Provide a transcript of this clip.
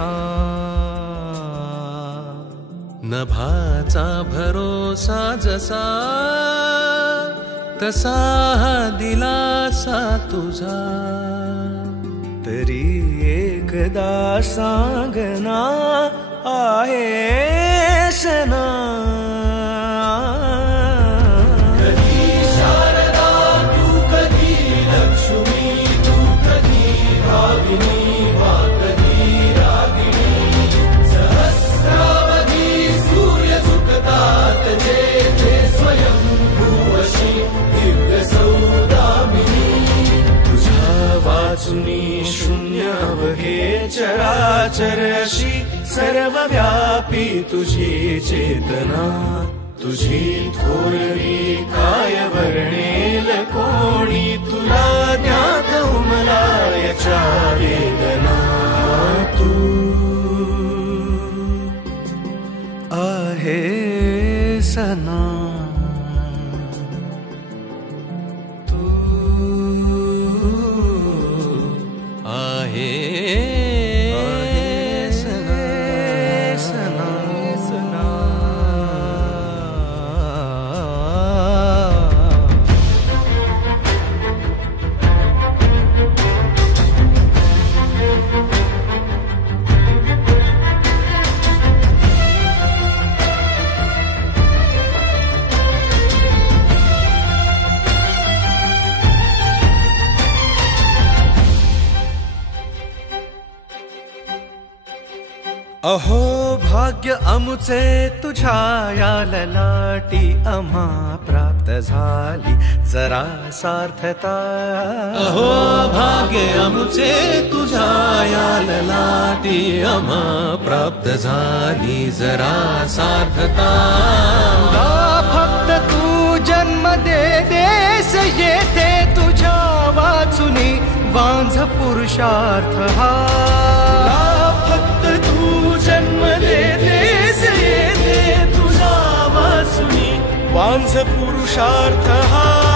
चेतना, नभाचा भरोसा जसा तसा हा दिलासा तुझा, तरी एकदा सांगना आहेस ना. कधी शारदा तू, कधी लक्ष्मी तू, कधी भाविनी वा कधी रागिणी. सहस्रावधी सूर्य झुकतात जेथे स्वयंभूवशी दिव्य सौदामिनी. तुझ्या वाचुनी शून्य अवघे चराचर अशी सर्वव्यापी तुझी चेतना. तुझी थोरवी काय वर्णेल कोणी, तुला ज्ञात उमला याच्या वेदना. तू आहेस ना, तू आहे अहो भाग्य अमुचे तुझ्या या ललाटी, आम्हा प्राप्त झाली जरा सार्थता. अहो भाग्य अमुचे तुझ्या या ललाटी, आम्हा प्राप्त झाली जरा सार्थता. फक्त तू जन्म दे देस येथे तुझ्या वाचुनी वांझ पुरुषार्थ हा. फक्त तू जन्म दे देस येथे तुझ्या वाचुनी वांझ पुरुषार्थ हा.